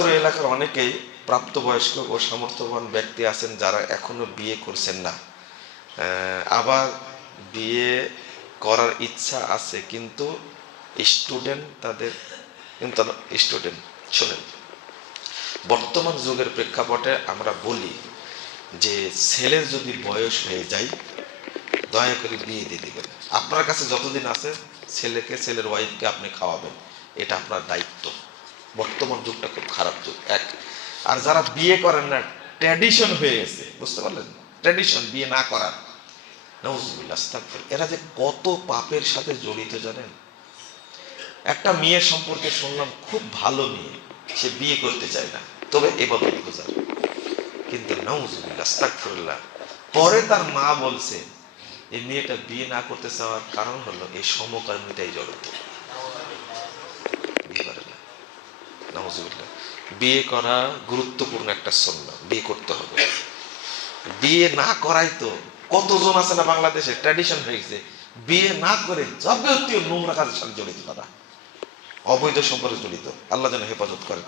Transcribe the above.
অত্র এলাকার অনেকেই প্রাপ্তবয়স্ক ও সামর্থ্যবান ব্যক্তি আছেন যারা এখনও বিয়ে করছেন না। আবার বিয়ে করার ইচ্ছা আছে, কিন্তু স্টুডেন্ট তাদের, কিন্তু স্টুডেন্ট, শোনেন। বর্তমান যুগের প্রেক্ষাপটে আমরা বলি যে ছেলের যদি বয়স হয়ে যায়, দয়া করে বিয়ে দিয়ে দিবেন। আপনার কাছে যতদিন আছে, ছেলেকে, ছেলের ওয়াইফকে আপনি খাওয়াবেন, এটা আপনার দায়িত্ব। বর্তমান যুগটা খুব খারাপ যুগ, এক। আর যারা বিয়ে করেন না ট্র্যাডিশন হয়ে গেছে, বুঝতে পারলেন? ট্র্যাডিশন বিয়ে না করার। এরা যে কত পাপের সাথে জড়িত জানেন? একটা মেয়ের সম্পর্কে শুনলাম, খুব ভালো মেয়ে, সে বিয়ে করতে চায় না, তবে এবাদত গুজার কিন্তু। পরে তার মা বলছে, এই মেয়েটা বিয়ে না করতে চাওয়ার কারণ হলো, এই সমকামিতাই জড়িত বিয়ে করে না নাউজুবিল্লাহ। বিয়ে করা গুরুত্বপূর্ণ একটা সন্ন্য বিয়ে করতে হবে। বিয়ে না করাই তো কতজন আছে না বাংলাদেশে? ট্র্যাডিশন হয়ে গেছে। বিয়ে না করে যাবতীয় নোংরা কাজের সাথে জড়িত তারা। অবৈধ সম্পর্কে জড়িত। আল্লাহ যেন হেফাজত করেন।